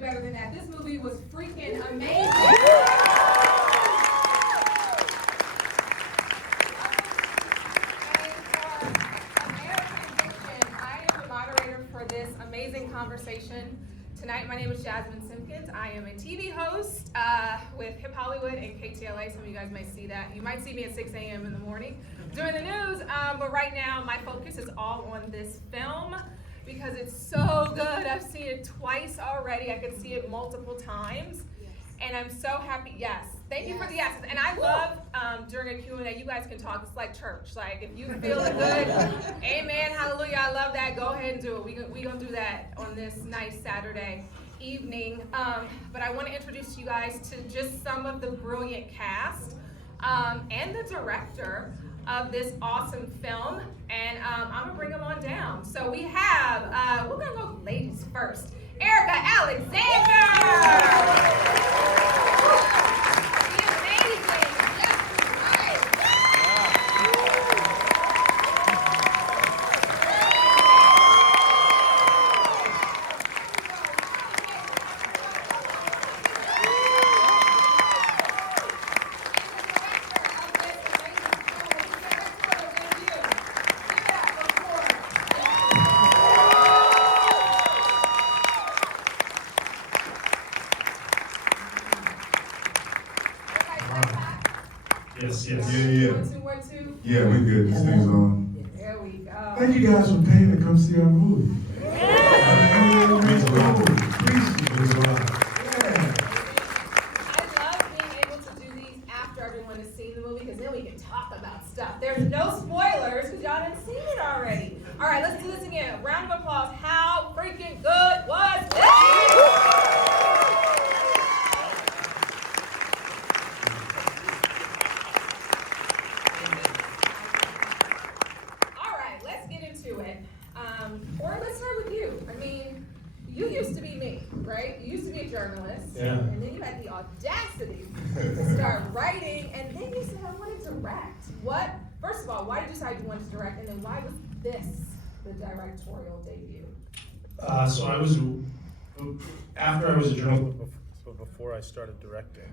better than that. This movie was freaking amazing. I am the moderator for this amazing conversation tonight. My name is Jasmine Simpkins. I am a TV host with Hip Hollywood and KTLA. Some of you guys may see that. You might see me at 6 a.m. in the morning doing the news, but right now my focus is all on this film because it's so good. I've seen it twice already. I could see it multiple times. And I'm so happy. Yes. Thank you for the yeses. And I love during a Q&A, you guys can talk. It's like church. Like if you feel it good, amen, hallelujah, I love that. Go ahead and do it. We gonna do that on this nice Saturday evening. But I want to introduce you guys to just some of the brilliant cast and the director of this awesome film. And I'm gonna bring them on down. So we have, we're gonna go ladies first. Erika Alexander. Yes. Yeah. 1, 2. Yeah, we good. This thing's on. There we go. Thank you guys for paying to come see our movie. I love being able to do these after everyone has seen the movie because then we can talk about stuff. There's no spoilers because y'all didn't see it already. All right, let's do this again. Round of applause. How freaking good was this? Or let's start with you. I mean, you used to be me, right? You used to be a journalist. Yeah. And then you had the audacity to start writing, and then you said, I want to direct. First of all, why did you decide you wanted to direct, and then why was this the directorial debut? So I was, after I was a journalist, but before I started directing.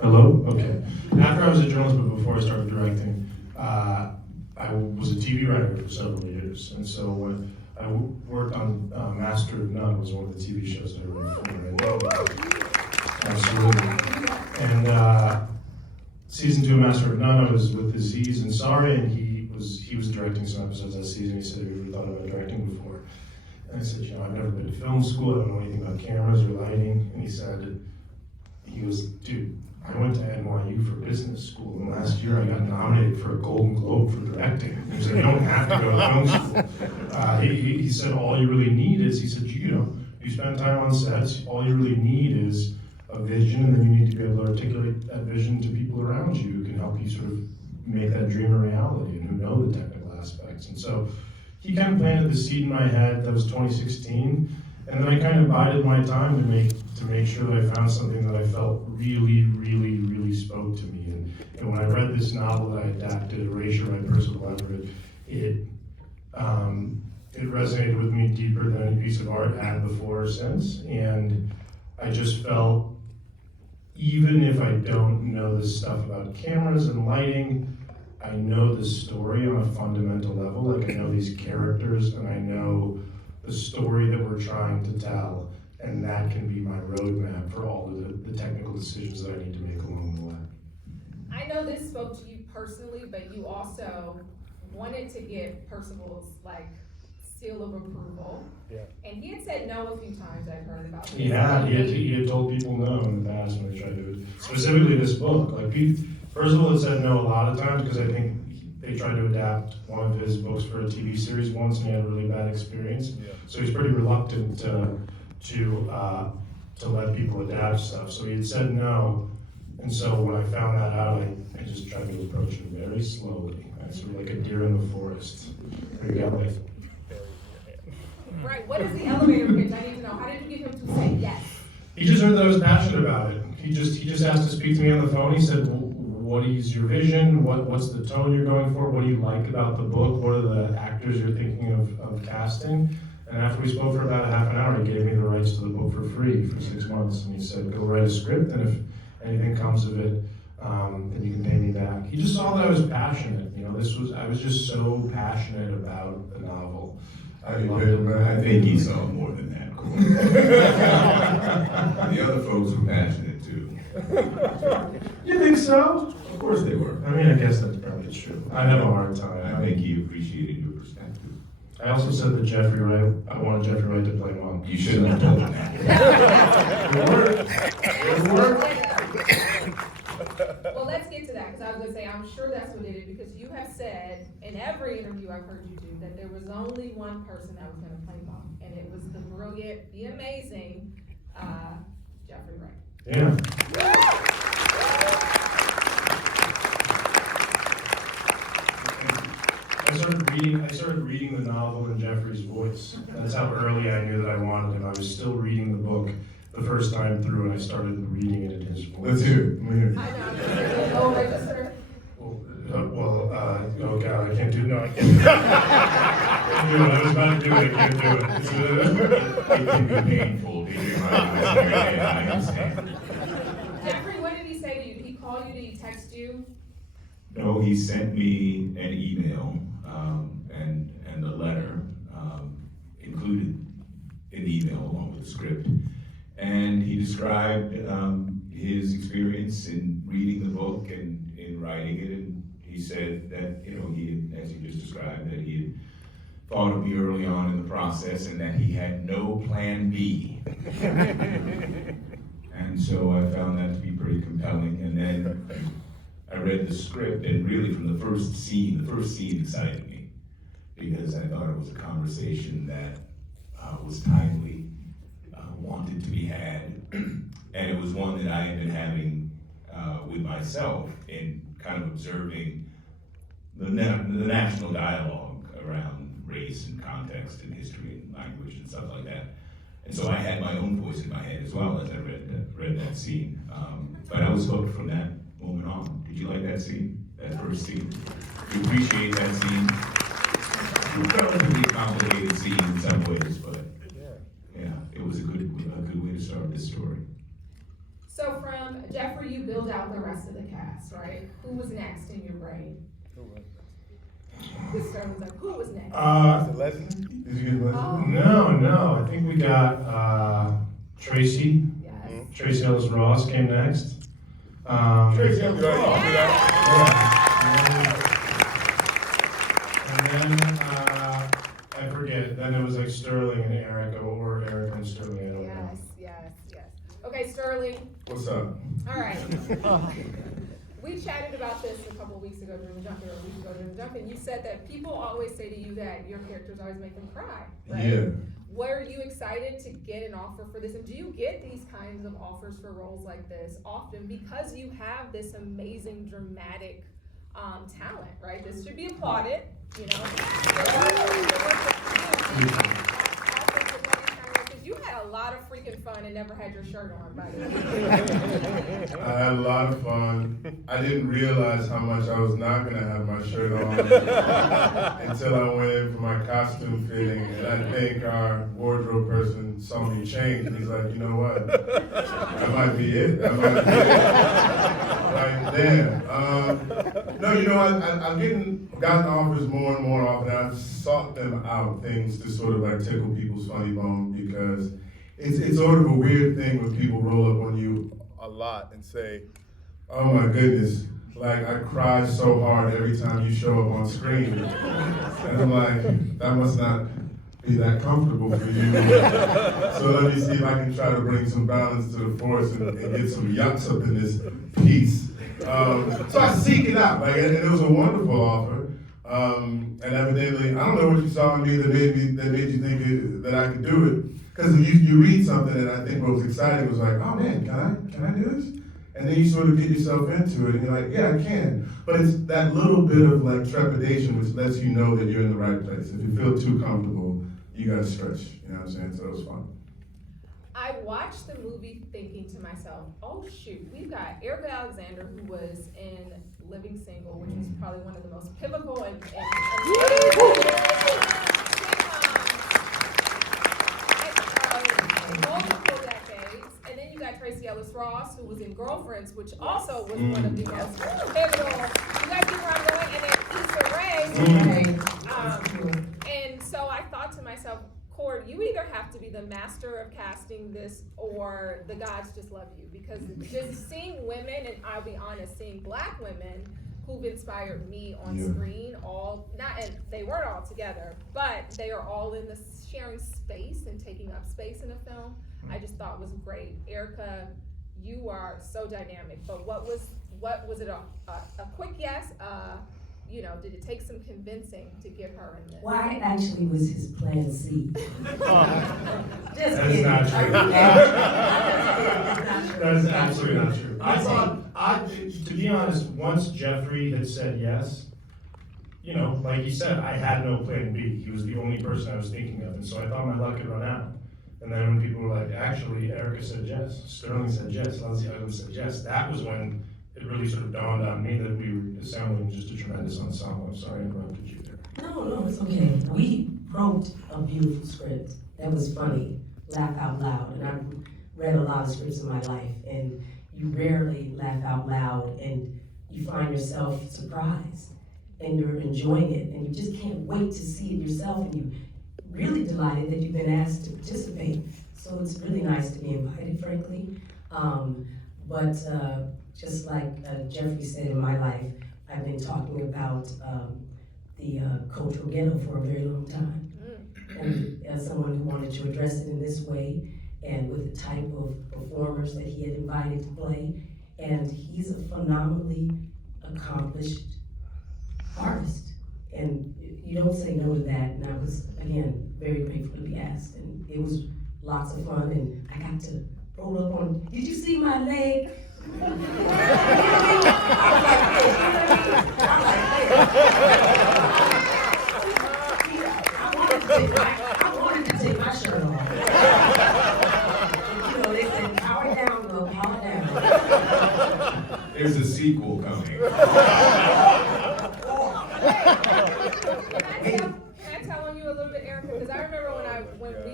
Hello? Okay. After I was a journalist, but before I started directing, I was a TV writer for several years, and so when I worked on Master of None, was one of the TV shows that I wrote for. Absolutely. And season 2 of Master of None, I was with Aziz Ansari, and he was directing some episodes that season. He said, "Have you ever thought about directing before?" And I said, I've never been to film school. I don't know anything about cameras or lighting. And he said, dude, I went to NYU for business school, and last year I got nominated for a Golden Globe for directing. He said, you don't have to go to film school. He said, all you really need is, he said, you spend time on sets, all you really need is a vision, and then you need to be able to articulate that vision to people around you who can help you sort of make that dream a reality and who know the technical aspects. And so he kind of planted the seed in my head. That was 2016. And then I kind of bided my time to make sure that I found something that I felt really, really, really spoke to me. And when I read this novel that I adapted, Erasure by Percival Everett, it resonated with me deeper than any piece of art had before or since. And I just felt, even if I don't know this stuff about cameras and lighting, I know the story on a fundamental level. Like I know these characters, and I know the story that we're trying to tell, and that can be my roadmap for all of the technical decisions that I need to make along the way. I know this spoke to you personally, but you also wanted to get Percival's seal of approval. Yeah. And he had said no a few times. I've heard about this. He had told people no in the past when I tried to, specifically this book. Percival had said no a lot of times because I think they tried to adapt one of his books for a TV series once, and he had a really bad experience. Yeah. So he's pretty reluctant to let people adapt stuff. So he had said no, and so when I found that out, I just tried to approach him very slowly, sort of like a deer in the forest. There you go. Right. What is the elevator pitch? I need to know. How did you get him to say yes? He just heard that I was passionate about it. He just asked to speak to me on the phone. He said, what is your vision? What's the tone you're going for? What do you like about the book? What are the actors you're thinking of casting? And after we spoke for about a half an hour, he gave me the rights to the book for for free for 6 months. And he said, go write a script, and if anything comes of it, then you can pay me back. He just saw that I was passionate. You know, I was just so passionate about the novel. I loved it. I think he saw more than that. The other folks were passionate too. You think so? Of course they were. I mean, I guess that's probably true. I have a hard time. I think he appreciated your perspective. I also said that Jeffrey Wright, I wanted Jeffrey Wright to play Monk. You shouldn't have told him that. It worked. Well, let's get to that, because I was gonna say, I'm sure that's what it is, because you have said, in every interview I've heard you do, that there was only one person that was gonna play Monk, and it was the brilliant, the amazing, Jeffrey Wright. Yeah. I started reading the novel in Jeffrey's voice. That's how early I knew that I wanted him. I was still reading the book the first time through, and I stared reading it in his voice. Let's hear it. Let me hear it. I know, oh, register. Oh God, I can't do, no, I can't do it. I was about to do it, I can't do it. It can be painful to hear my voice every day, I understand. Jeffrey, what did he say to you? Did he call you? Did he text you? No, he sent me an email and a letter, included an email along with the script. And he described his experience in reading the book and in writing it. And he said that, you know, he had, as you just described, that he had thought of me early on in the process and that he had no plan B. And so I found that to be pretty compelling. And then I read the script, and really from the first scene excited me because I thought it was a conversation that was timely, wanted to be had, and it was one that I had been having with myself in kind of observing the national dialogue around race and context and history and language and stuff like that. And so I had my own voice in my head as well as I read that scene. But I was hooked from that moment on. Did you like that scene? That first scene? You appreciate that scene? It's a relatively complicated scene in some ways, but yeah, it was a good way to start this story. So from Jeffrey, you build out the rest of the cast, right? Who was next in your brain? This Sterling was like, who was next? Did you get Leslie? Oh. No, I think we got Tracy. Yes. Tracy Ellis Ross came next. Tracy Ellis Ross. And then I forget. Then it was like Sterling and Erika, or Erika and Sterling. I don't know. Yes. Okay, Sterling. What's up? All right. We chatted about this a couple of weeks ago during the jump, or a week ago during the jump, and you said that people always say to you that your characters always make them cry, right? Yeah. Were you excited to get an offer for this? And do you get these kinds of offers for roles like this often because you have this amazing dramatic talent, right? This should be applauded, you know? You had a lot of freaking fun and never had your shirt on, by the way. I had a lot of fun. I didn't realize how much I was not gonna have my shirt on until I went in for my costume fitting, and I think our wardrobe person saw me change, and he's like, you know what? That might be it. Right there. No, you know, I've gotten offers more and more often. I've sought them out, things to sort of like tickle people's funny bone, because it's sort of a weird thing when people roll up on you a lot and say, oh my goodness, like I cry so hard every time you show up on screen. And I'm like, that must not be that comfortable for you. So let me see if I can try to bring some balance to the force and get some yucks up in this piece. So I seek it out, like, and it was a wonderful offer. And evidently, I don't know what you saw in me that made you think that I could do it. Because you read something, and I think what was exciting was like, oh man, can I do this? And then you sort of get yourself into it, and you're like, yeah, I can. But it's that little bit of like trepidation which lets you know that you're in the right place. If you feel too comfortable, you gotta stretch. You know what I'm saying? So it was fun. I watched the movie thinking to myself, oh shoot, we've got Erika Alexander, who was in Living Single, which is probably one of the most pivotal and multiple that Tracy Ellis Ross, who was in Girlfriends, which also was one of the most pivotal. You guys get where I'm going, and then Issa Rae. And so I thought to myself, Cord, you either have to be the master of casting this, or the gods just love you, because just seeing women, and I'll be honest, seeing Black women who've inspired me on screen, and they weren't all together, but they are all in this sharing space and taking up space in a film. I just thought was great. Erika, you are so dynamic, but what was it a quick yes? Did it take some convincing to get her in this? Well, I actually was his plan C. That is not true. That is absolutely not true. I thought, to be honest, once Jeffrey had said yes, like he said, I had no plan B. He was the only person I was thinking of, and so I thought my luck had run out. And then when people were like, actually, Erika said yes, Sterling said yes, Lindsay Ugly said yes, that was when it really sort of dawned on me that we were assembling just a tremendous ensemble. I'm sorry I interrupted you there. No, it's okay. We wrote a beautiful script that was funny, laugh out loud, and I've read a lot of scripts in my life, and you rarely laugh out loud, and you find yourself surprised, and you're enjoying it, and you just can't wait to see it yourself, and you're really delighted that you've been asked to participate. So it's really nice to be invited, frankly. But just like Jeffrey said, in my life, I've been talking about the cultural ghetto for a very long time. And as someone who wanted to address it in this way, and with the type of performers that he had invited to play, and he's a phenomenally accomplished artist. And you don't say no to that, and I was, again, very grateful to be asked, and it was lots of fun, and I got to roll up on, did you see my leg? I wanted to take my shirt off. They said, power down, girl, power down. There's a sequel coming. Can I tell on you a little bit, Erika? Because I remember when we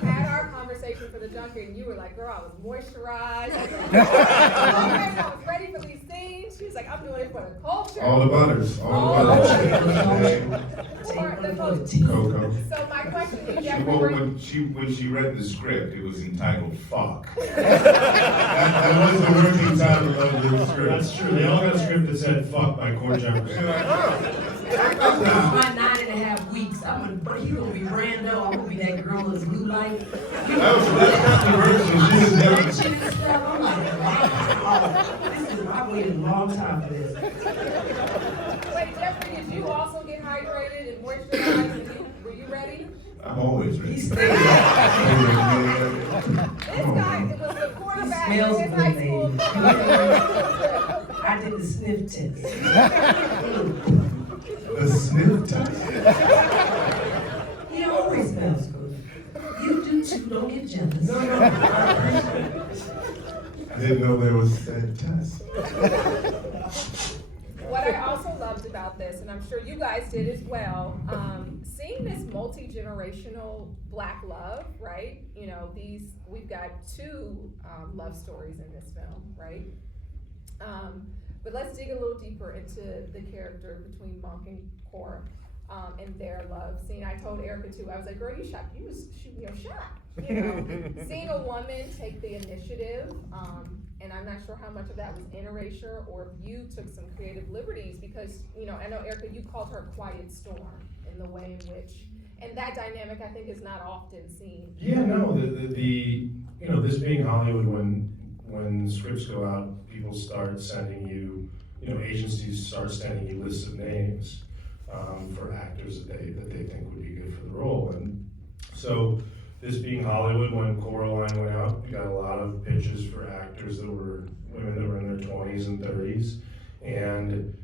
had our conversation for the junket, and you were like, "Girl, I was moisturized. I was ready for these scenes." She was like, "I'm doing it for the culture." All the butters. Coco. So my question is, When she read the script, it was entitled "Fuck." That was the working title of the script. That's true. They all got a script that said "fuck" by Cord Jefferson. My 9.5 weeks, but he gonna be Brando, I'm gonna be that girl in blue light. That was the best version. She was never. I'm like, wow, I've waited a long time for this. Wait, Jeffrey, did you also get hydrated and moisturized? Were you ready? I'm always ready. This guy was the quarterback in his high school. I did the sniff test. The sniff test. He always smells good. You do too, don't get jealous. No, I appreciate it. I didn't know there was that test. What I also loved about this, and I'm sure you guys did as well, seeing this multi-generational Black love, right? We've got two love stories in this film, right? But let's dig a little deeper into the character between Monk and Cora, and their love scene. I told Erika too, I was like, girl, you was shooting your shot. Seeing a woman take the initiative, and I'm not sure how much of that was in erasure or if you took some creative liberties, because I know, Erika, you called her a quiet storm in the way in which, and that dynamic I think is not often seen. Yeah, no, this being Hollywood, when scripts go out, people start sending you, agencies start sending you lists of names for actors that they think would be good for the role. And so, this being Hollywood, when Coraline went out, we got a lot of pitches for actors that were women that were in their 20s and 30s. And,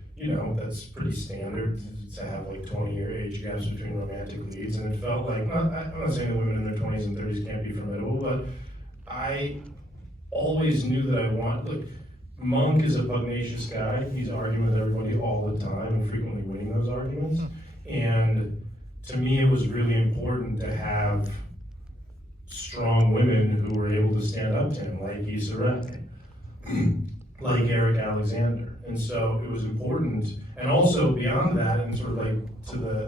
that's pretty standard to have like 20-year age gaps between romantic leads. And it felt like, I'm not saying that women in their 20s and 30s can't be formidable, but I always knew that look, Monk is a pugnacious guy. He's arguing with everybody all the time and frequently winning those arguments. And to me, it was really important to have strong women who were able to to stand up to him, like Issa Rae, like Erika Alexander. And so it was important, and also beyond that, and sort of like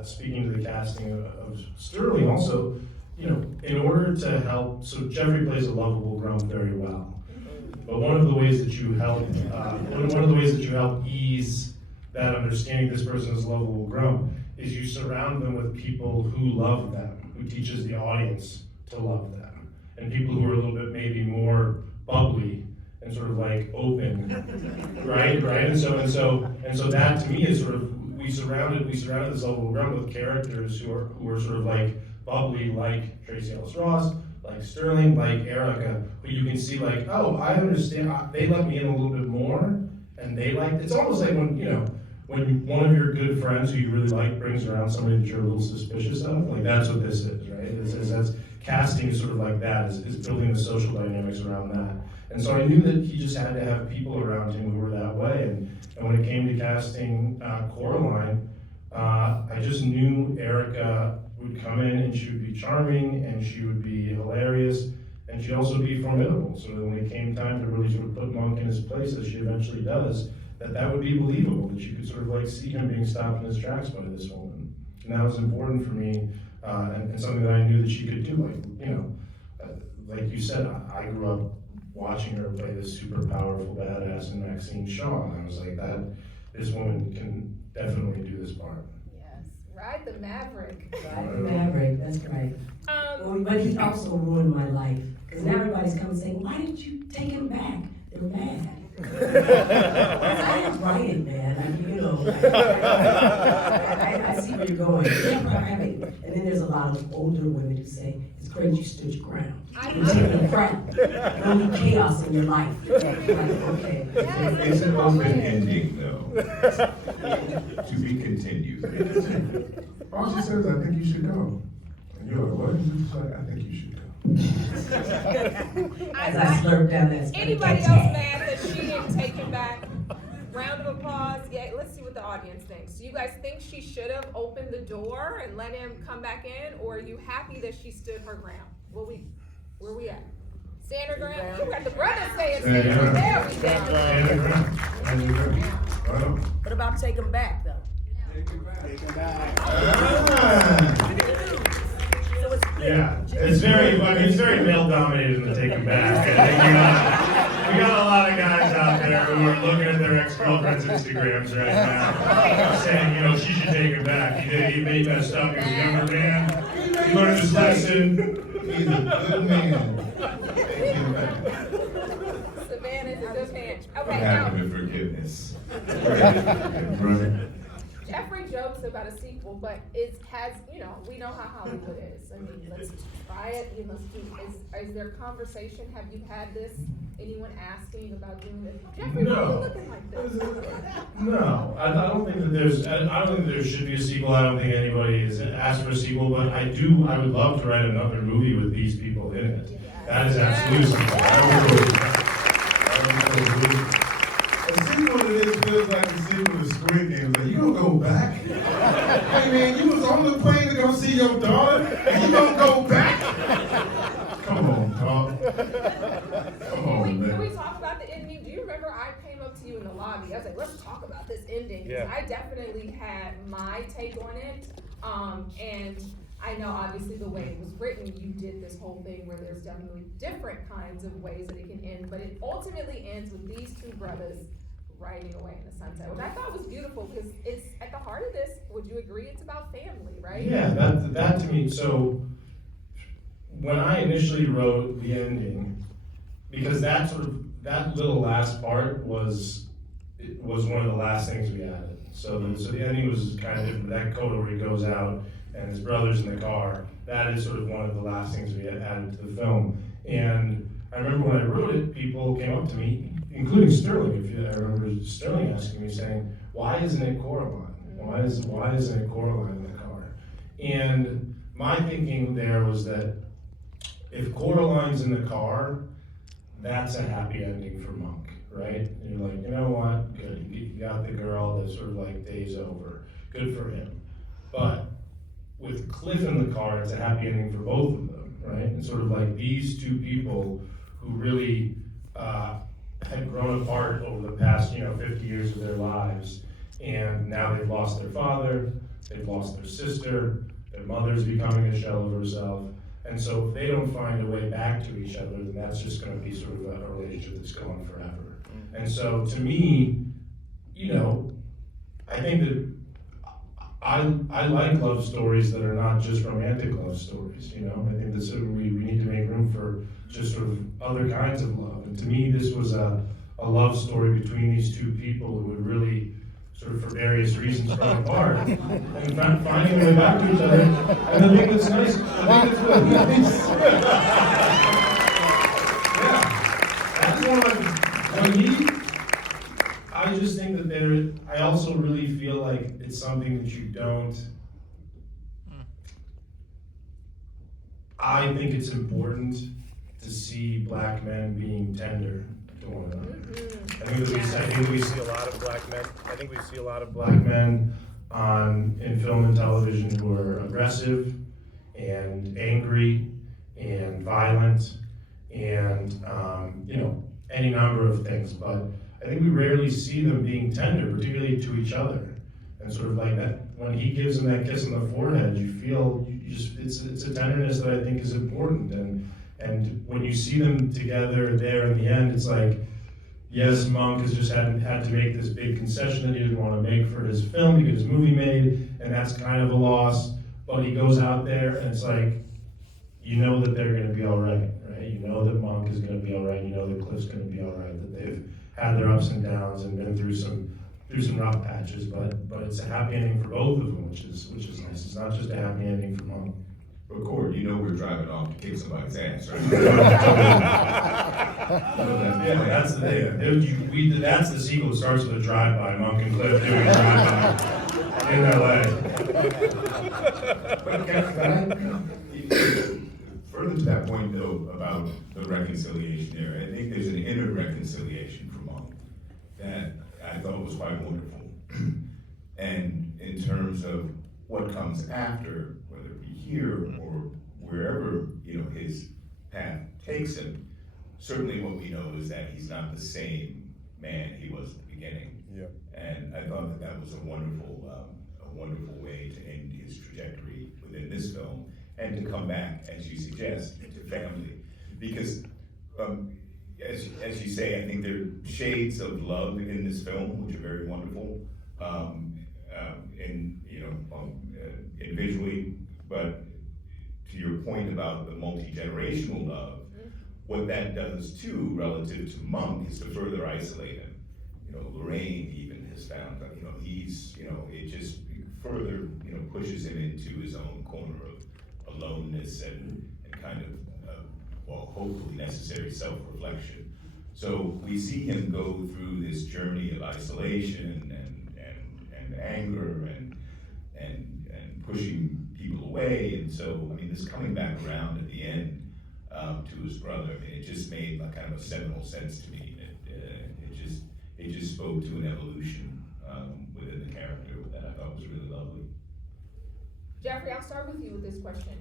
speaking to the casting of Sterling, also, you know, in order to help, so Jeffrey plays a lovable grump very well. But one of the ways that you help, ease that understanding this person is lovable grump is you surround them with people who love them, who teaches the audience to love them, and people who are a little bit maybe more bubbly and sort of like open, right? And so that to me is sort of we surrounded this lovable grump with characters who are sort of like bubbly, like Tracy Ellis Ross, like Sterling, like Erika, who you can see like, oh, I understand. They let me in a little bit more, and they like. It's almost like when when one of your good friends who you really like brings around somebody that you're a little suspicious of. Like that's what this is, right? That's casting is sort of like that. Is building the social dynamics around that. And so I knew that he just had to have people around him who were that way. And when it came to casting Coraline, I just knew Erika would come in and she would be charming and she would be hilarious and she'd also be formidable. So when it came time to really sort of put Monk in his place, as she eventually does, that would be believable, that you could sort of like see him being stopped in his tracks by this woman. And that was important for me, and something that I knew that she could do. Like, you know, like you said, I grew up watching her play this super powerful badass in Maxine Shaw, and I was like, this woman can definitely do this part. Yes, Ride the Maverick. Ride the Maverick, that's right. But he also ruined my life, because now everybody's coming saying, why didn't you take him back? They're mad. I didn't write it, man. I mean, you know, I see where you're going. And then there's a lot of older women who say, it's great you stood your ground. You're taking crap. No new chaos in your life. Like, okay. It's an open ending, though. To be continued. All she says, I think you should go. And you're like, what? She's like, I think you should go. As I slurp down that. Anybody else mad that she didn't take him back? Round of applause. Yeah, let's see what the audience thinks. Do you guys think she should have opened the door and let him come back in, or are you happy that she stood her ground? Where we at? Stand her ground? You got the brothers saying stand her ground. There we go. What about take him back, though? Yeah, it's very male dominated in the Take Him Back. I think we got a lot of guys out there who are looking at their ex-girlfriends' Instagrams right now, saying, you know, she should take him back. He messed up. He was a younger man. He learned his lesson. He's a good man. Savannah's a good man. What Okay, happened now, with forgiveness? Jeffrey jokes about a sequel, but we know how Hollywood is. I mean, let's try it. Is there conversation? Have you had this? Anyone asking about doing this? Jeffrey, why are you looking like this? No, I don't think that there should be a sequel. I don't think anybody has asked for a sequel, but I would love to write another movie with these people in it. That is absolutely something. A sequel to this feels like a sequel to Squid Game. Like, you gonna go back? Hey man, you was on the plane to go see your daughter, and you gonna go back? Come on, dog. Come on, Can man. we talk about the ending? Do you remember I came up to you in the lobby? I was like, let's talk about this ending. Yeah. I definitely had my take on it. And I know obviously the way it was written, you did this whole thing where there's definitely different kinds of ways that it can end, but it ultimately ends with these two brothers riding away in the sunset, which I thought was beautiful because it's at the heart of this. Would you agree? It's about family, right? Yeah, that to me, so when I initially wrote the ending, because that little last part was one of the last things we added. So the ending was kind of different. That coda where he goes out and his brother's in the car, that is sort of one of the last things we added to the film. And I remember when I wrote it, people came up to me, including Sterling. I remember Sterling asking me, saying, "Why isn't it Coraline? Why isn't it Coraline in the car?" And my thinking there was that if Coraline's in the car, that's a happy ending for Monk, right? And you're like, you know what? Good, you got the girl. That sort of like day's over. Good for him. But with Cliff in the car, it's a happy ending for both of them, right? And sort of like these two people who really had grown apart over the past 50 years of their lives, and now they've lost their father, they've lost their sister, their mother's becoming a shell of herself, and so if they don't find a way back to each other, then that's just going to be sort of a relationship that's going forever. And so to me, I think that I like love stories that are not just romantic love stories, I think that sort of we need to make room for just sort of other kinds of love. And to me, this was a love story between these two people who had really, sort of for various reasons, grown apart, and finding a way back to each other. And the thing that's nice, I think it's really nice. Yeah, that's one of I just think that I also really feel like it's something that you don't. I think it's important to see black men being tender to one another. I think we see a lot of black men. I think we see a lot of black men in film and television who are aggressive and angry and violent and any number of things, but I think we rarely see them being tender, particularly to each other. And sort of like that, when he gives him that kiss on the forehead, you feel, it's a tenderness that I think is important. And when you see them together there in the end, it's like, yes, Monk has just had to make this big concession that he didn't want to make for his film to get his movie made, and that's kind of a loss. But he goes out there and it's like, that they're going to be all right, right? You know that Monk is going to be all right. You know that Cliff's going to be all right. That they've had their ups and downs and been through some rough patches, but it's a happy ending for both of them, which is nice. It's not just a happy ending for Monk. But Cord, we're driving off to kick somebody's ass, right? Yeah, that's the thing. That's the sequel. It starts with a drive-by, Monk and Cliff doing a drive-by in LA. But can I, further to that point though, about the reconciliation there, I think there's an inner reconciliation for Monk that I thought was quite wonderful. And in terms of what comes after, whether it be here or wherever, his path takes him, certainly what we know is that he's not the same man he was at the beginning. Yeah. And I thought that was a wonderful way to end his trajectory within this film, and to come back, as you suggest, into family. Because, as you say, I think there are shades of love in this film, which are very wonderful, in visually, but to your point about the multi-generational love, what that does too, relative to Monk, is to further isolate him. Lorraine even has found that, he's, it just further, pushes him into his own corner of aloneness and kind of, hopefully necessary self-reflection. So we see him go through this journey of isolation and anger and pushing people away. And so, this coming back around at the end to his brother, it just made kind of a seminal sense to me. It just spoke to an evolution within the character that I thought was really lovely. Jeffrey, I'll start with you with this question.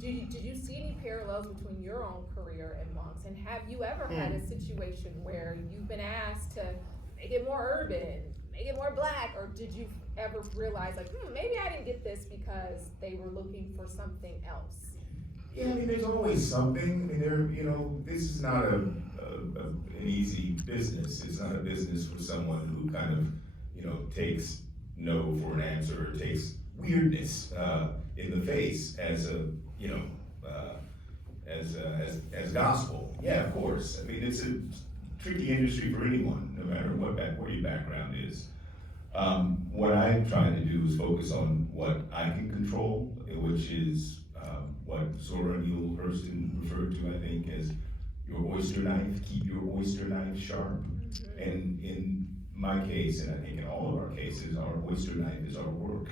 Did you see any parallels between your own career and Monk's? And have you ever had a situation where you've been asked to make it more urban, make it more black, or did you ever realize maybe I didn't get this because they were looking for something else? Yeah, there's always something. This is not an easy business. It's not a business for someone who kind of, takes no for an answer, or takes weirdness in the face as as gospel. Yeah, of course. It's a tricky industry for anyone, no matter what your background is. What I'm trying to do is focus on what I can control, which is what Zora Neale Hurston referred to, I think, as your oyster knife. Keep your oyster knife sharp. And in my case, and I think in all of our cases, our oyster knife is our work.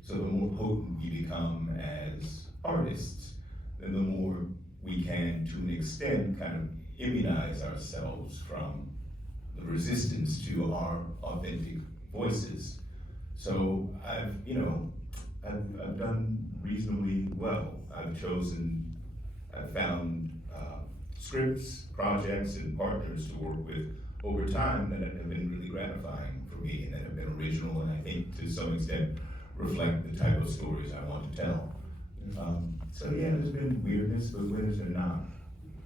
So the more potent we become as artists, then the more we can, to an extent, kind of immunize ourselves from the resistance to our authentic voices. So I've done reasonably well. I've found scripts, projects, and partners to work with over time that have been really gratifying for me and that have been original and I think to some extent reflect the type of stories I want to tell. So yeah, there's been weirdness, but winners are not.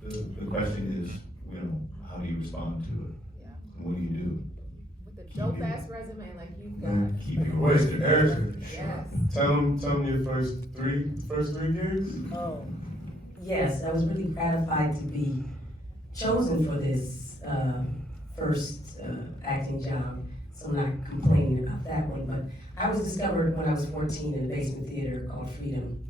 The question is, you know, how do you respond to it? Yeah. What do you do? With a dope ass resume like you've got. Man, Keep your Wait, voice. Erika, Yes. tell them your first three gigs. Oh, Yes, I was really gratified to be chosen for this first acting job, so I'm not complaining about that one. But I was discovered when I was 14 in a basement theater called Freedom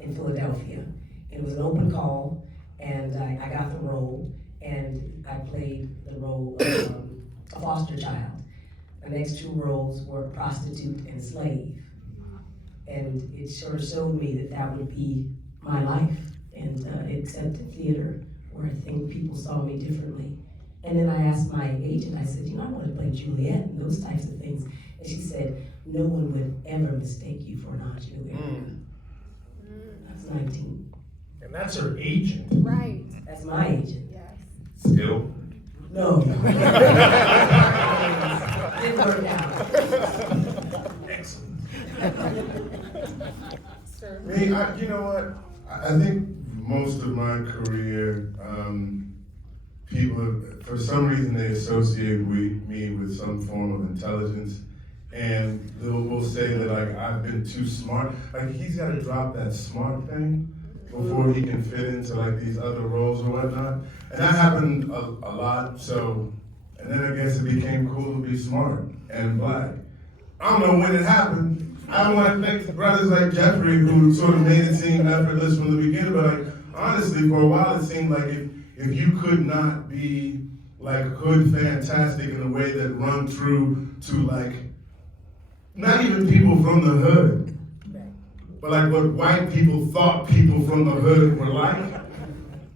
in Philadelphia. It was an open call, and I got the role, and I played the role of a foster child. The next two roles were prostitute and slave. And it sort of showed me that that would be my life, and except in theater, where I think people saw me differently. And then I asked my agent, I said, you know, I want to play Juliet and those types of things. And she said, no one would ever mistake you for an ingenue. I was 19. And that's her agent. Right. That's my agent. Yes. Still? No. Didn't work out. Excellent. Sir. Me, you know what? I think most of my career, people, for some reason, they associate me with some form of intelligence, and will say that like I've been too smart. Like he's got to drop that smart thing before he can fit into like these other roles or whatnot. And that happened a lot. So, and then I guess it became cool to be smart and black. I don't know when it happened. I want to thank brothers like Jeffrey who sort of made it seem effortless from the beginning, but like honestly, for a while it seemed like if you could not be like hood fantastic in a way that run true to like not even people from the hood, but like what white people thought people from the hood were like.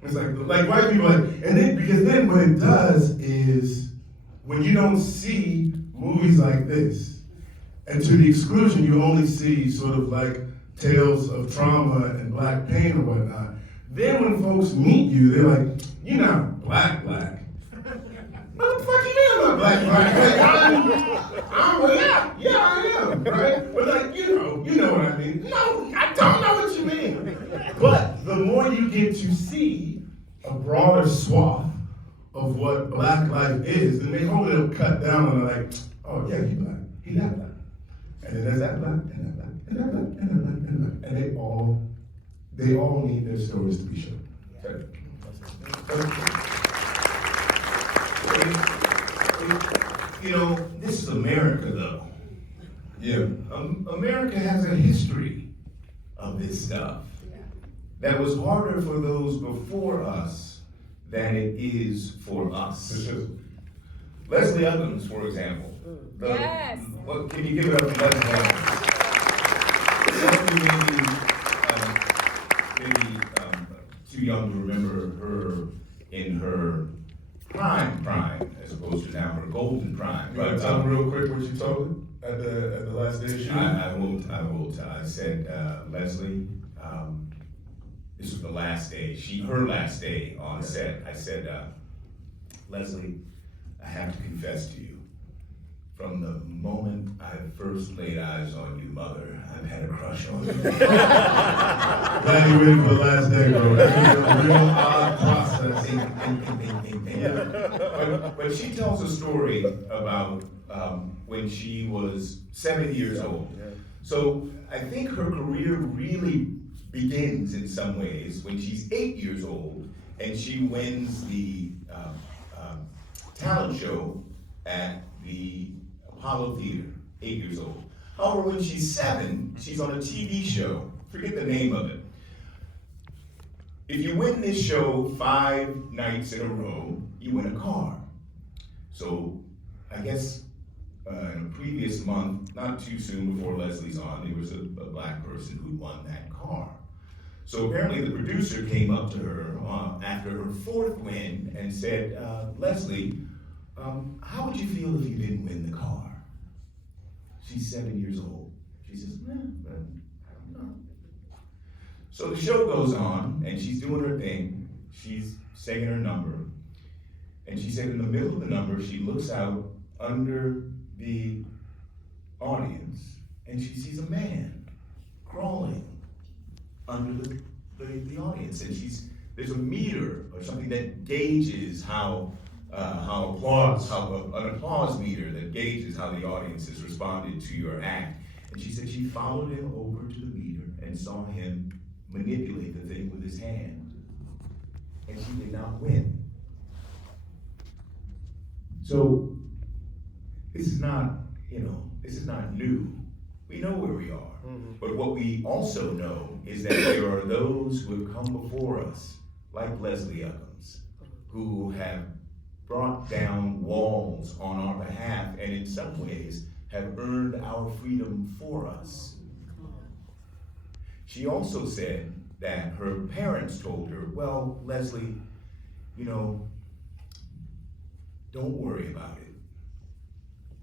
It's like white people like, and then because then what it does is when you don't see movies like this, and to the exclusion, you only see sort of like tales of trauma and black pain or whatnot. Then when folks meet you, they're like, you're not black. What the fuck you mean I'm not black? Yeah, I am, right? But like, you know what I mean. No, I don't know what you mean. But the more you get to see a broader swath of what black life is, then they hold it cut down and they're like, oh yeah, he black, he that black. And then there's that black, and that black, and that black, and that black, and that black. And they all need their stories to be shown. Okay. You know, this is America though. Yeah. America has a history of this stuff that was harder for those before us than it is for us. Leslie Uggams, for example. Yes. What, can you give it up for Leslie Uggams? Maybe too young to remember her in her prime, as opposed to now her golden prime. You want to tell them real quick what you told them at the last day of shooting? I will. I said, Leslie, this was the last day, her last day on set. I said, Leslie, I have to confess to you, from the moment I first laid eyes on you, Mother, I've had a crush on you. Glad you waited for the last day, bro. That's a real odd process. But she tells a story about when she was 7 years old. So I think her career really begins in some ways when she's 8 years old and she wins the talent show at the Apollo Theater, 8 years old. However, when she's 7, she's on a TV show. Forget the name of it. If you win this show 5 nights in a row, you win a car. So I guess in a previous month, not too soon before Leslie's on, there was a black person who won that car. So apparently the producer came up to her after her 4th win and said, Leslie, how would you feel if you didn't win the car? She's 7 years old. She says, I don't know. So the show goes on, and she's doing her thing. she's singing her number, and she said in the middle of the number, she looks out under the audience, and she sees a man crawling under the audience, and there's a meter or something that gauges how an applause meter that gauges how the audience has responded to your act. And she said she followed him over to the meter and saw him manipulate the thing with his hand, and she did not win. So this is not new. We know where we are. But what we also know is that there are those who have come before us, like Leslie Uggams, who have brought down walls on our behalf and in some ways have earned our freedom for us. She also said that her parents told her, well, Leslie, don't worry about it,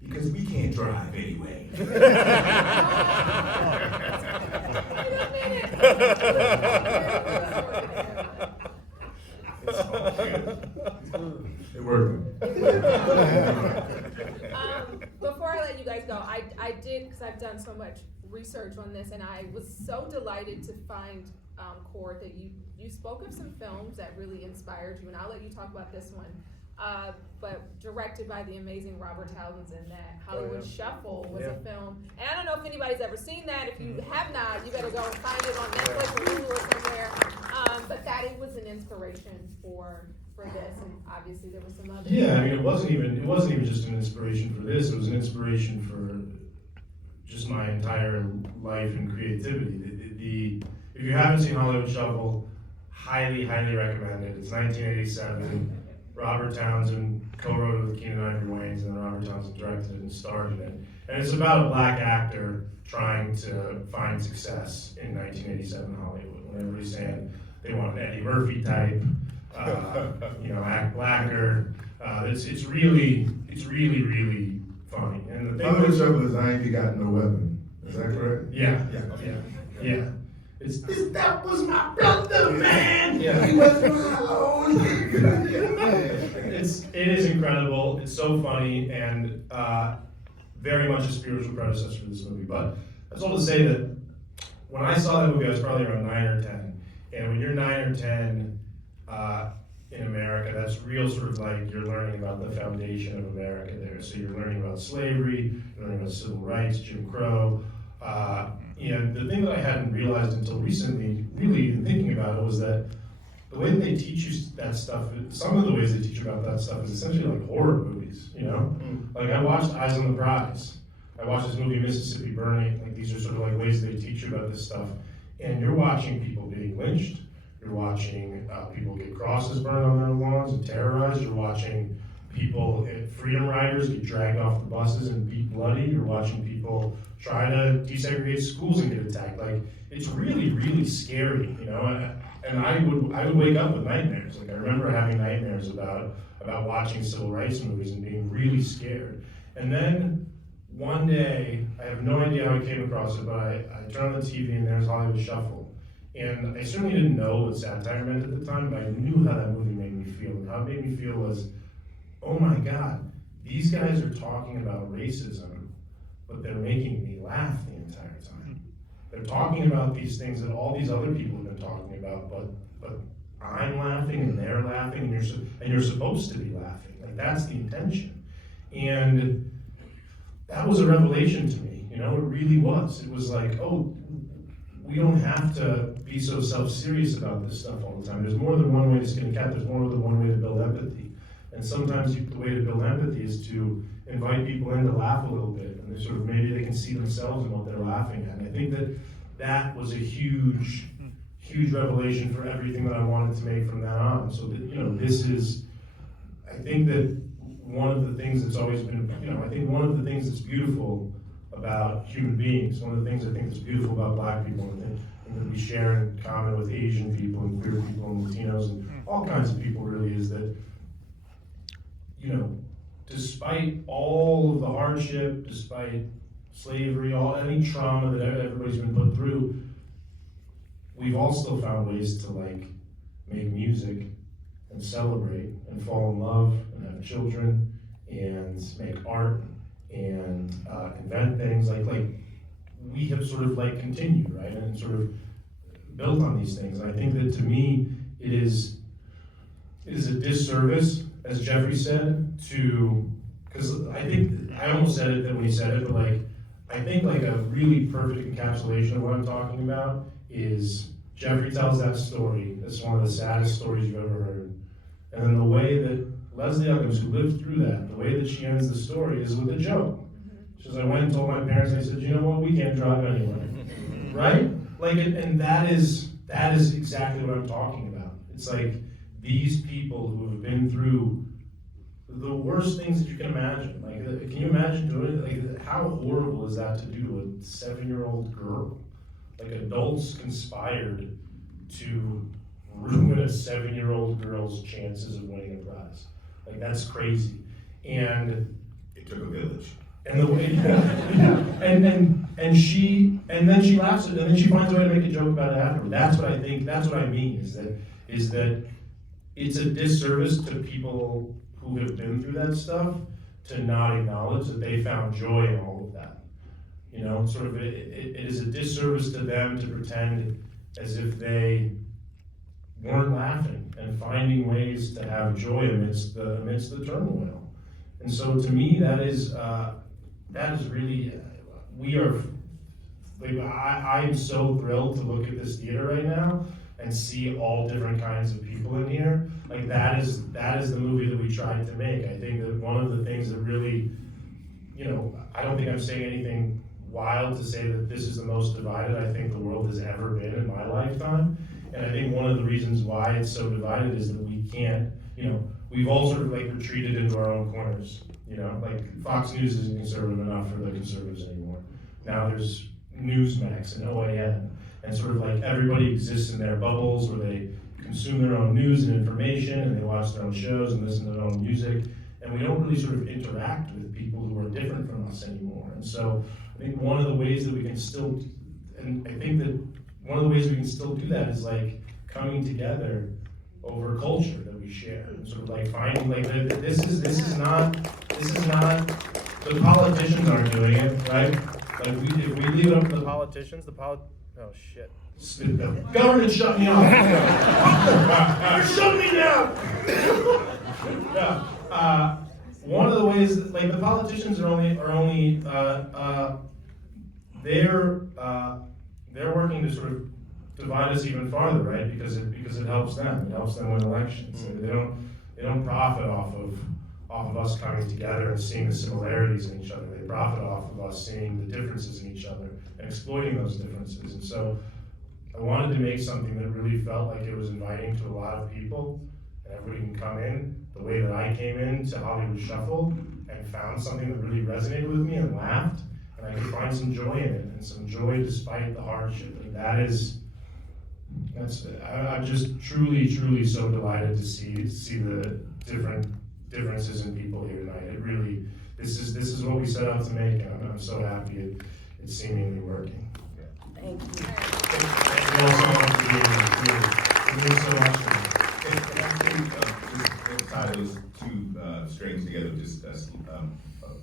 because we can't drive anyway. It worked. Before I let you guys go, I did, because I've done so much research on this, and I was so delighted to find, Cord, that you spoke of some films that really inspired you, and I'll let you talk about this one. But directed by the amazing Robert Townsend, that Hollywood Shuffle was a film. And I don't know if anybody's ever seen that. If you have not, you better go and find it on Netflix or Hulu or somewhere. But that it was an inspiration for this, and obviously there was some other. Yeah, I mean, it wasn't even just an inspiration for this. It was an inspiration for just my entire life and creativity. If you haven't seen Hollywood Shuffle, highly recommend it. It's 1987. Robert Townsend co-wrote it with Keenan Ivory Wayans, and then Robert Townsend directed it and starred in it. And it's about a black actor trying to find success in 1987 Hollywood. When everybody's saying they want an Eddie Murphy type, act blacker. It's really funny. And the Hollywood Shuffle is I Ain't Got No Weapon. Is that correct? Yeah. That was my brother, man. Yeah. He was my own. It is incredible. It's so funny and very much a spiritual predecessor to this movie. But that's all to say that when I saw that movie, I was probably around 9 or 10. And when you're 9 or 10 in America, that's real sort of like you're learning about the foundation of America there. So you're learning about slavery, you're learning about civil rights, Jim Crow. The thing that I hadn't realized until recently, really in thinking about it, was that the way that they teach you that stuff, some of the ways they teach you about that stuff is essentially like horror movies, Like I watched Eyes on the Prize. I watched this movie, Mississippi Burning. Like these are sort of like ways they teach you about this stuff. And you're watching people being lynched. You're watching people get crosses burned on their lawns and terrorized. You're watching people, freedom riders, get dragged off the buses and beat bloody. You're watching people try to desegregate schools and get attacked. Like, it's really scary, And I would wake up with nightmares. Like, I remember having nightmares about watching civil rights movies and being really scared. And then one day, I have no idea how I came across it, but I turned on the TV and there's Hollywood Shuffle. And I certainly didn't know what satire meant at the time, but I knew how that movie made me feel. And how it made me feel was, oh my God, these guys are talking about racism, but they're making me laugh the entire time. They're talking about these things that all these other people have been talking about, but I'm laughing and they're laughing, and you're supposed to be laughing. Like, that's the intention. And that was a revelation to me, it really was. It was like, oh, we don't have to be so self-serious about this stuff all the time. There's more than one way to skin a cat. There's more than one way to build empathy. And sometimes the way to build empathy is to invite people in to laugh a little bit, and they maybe they can see themselves in what they're laughing at. And I think that was a huge revelation for everything that I wanted to make from that on. So that, this is, I think that one of the things that's always been, I think one of the things that's beautiful about human beings, one of the things I think that's beautiful about Black people, and that we share in common with Asian people and queer people and Latinos and all kinds of people really, is that, despite all of the hardship, despite slavery, any trauma that everybody's been put through, we've all still found ways to make music celebrate and fall in love and have children and make art and invent things. Like we have sort of like continued, right, and sort of built on these things. And I think that to me, it is a disservice, as Jeffrey said, because I almost said it when he said it, but like, I think like a really perfect encapsulation of what I'm talking about is Jeffrey tells that story. It's one of the saddest stories you've ever heard. And then the way that Leslie Uggams, who lived through that, the way that she ends the story is with a joke. She says, I went and told my parents, and I said, you know what, we can't drive anywhere. Right? Like, and that is exactly what I'm talking about. It's like these people who have been through the worst things that you can imagine. Like, can you imagine doing it? Like, how horrible is that to do to a 7-year-old girl? Like, adults conspired to ruin a 7-year-old girl's chances of winning a prize. Like, that's crazy. And It took a village. and the way, and then she laughs at it, and then she finds a way to make a joke about it afterward. That's what I think. That's what I mean. Is that it's a disservice to people who have been through that stuff to not acknowledge that they found joy in all of that. You know, sort of, it is a disservice to them to pretend as if they weren't laughing and finding ways to have joy amidst the turmoil. And so, to me, that is really, we are. Like, I am so thrilled to look at this theater right now and see all different kinds of people in here. Like, that is the movie that we tried to make. I think that one of the things that really, you know, I don't think I'm saying anything wild to say that this is the most divided I think the world has ever been in my lifetime. And I think one of the reasons why it's so divided is that we can't, you know, we've all sort of like retreated into our own corners. You know, like Fox News isn't conservative enough for the conservatives anymore. Now there's Newsmax and OAN, and sort of like everybody exists in their bubbles where they consume their own news and information, and they watch their own shows and listen to their own music, and we don't really sort of interact with people who are different from us anymore. And so I think one of the ways that we can still, and I think that one of the ways we can still do that is like coming together over culture that we share, and sort of like finding like this is not the politicians aren't doing it, right? Like if we leave it up to the politicians, oh shit. The government shut me off. You're shutting me down. Yeah. One of the ways, like the politicians are only they're working to sort of divide us even farther, right? Because it helps them. It helps them win elections. They don't profit off of us coming together and seeing the similarities in each other. They profit off of us seeing the differences in each other and exploiting those differences. And so I wanted to make something that really felt like it was inviting to a lot of people, and everybody can come in the way that I came in to Hollywood Shuffle and found something that really resonated with me and laughed, and I could find some joy in it, and some joy despite the hardship. And I'm just truly so delighted to see the differences in people here tonight. It really, this is what we set out to make, and I'm so happy it's seemingly working. Thank you. Thank you all so much for being here. It means so much to me. And I think just tie those two strings together just a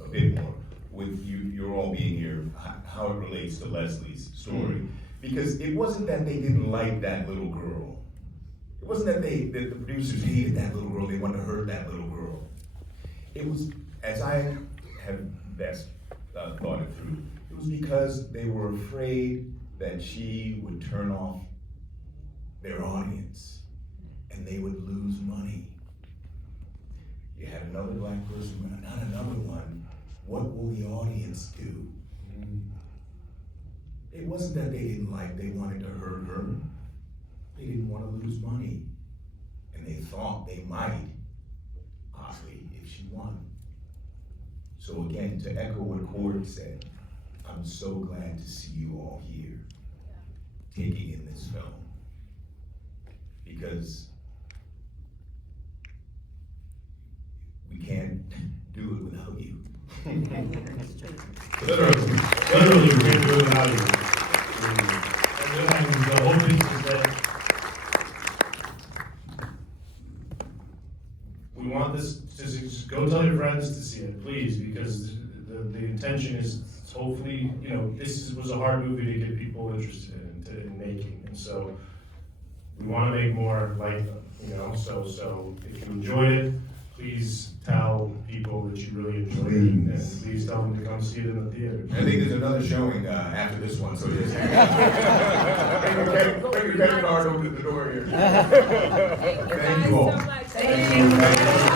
bit more with you're all being here, how it relates to Leslie's story. Because it wasn't that they didn't like that little girl. It wasn't that the producers hated that little girl, they wanted to hurt that little girl. It was, as I have best thought it through, it was because they were afraid that she would turn off their audience and they would lose money. You had another black person, not another one. What will the audience do? It wasn't that they wanted to hurt her. They didn't want to lose money. And they thought they might, possibly, if she won. So again, to echo what Cord said, I'm so glad to see you all here, taking in this film. Because we can't do it without you. Literally, we can't do it without you. And the whole thing is that we want this to just go tell your friends to see it, please, because the intention is hopefully, you know, was a hard movie to get people interested in making, and so we want to make more like them, you know. So if you enjoyed it, please tell people that you really enjoyed it, and please tell them to come see it in the theater. I think there's another showing after this one, so just bring your credit card over to the door here. Thank you Thank guys you all. so much. Thank you.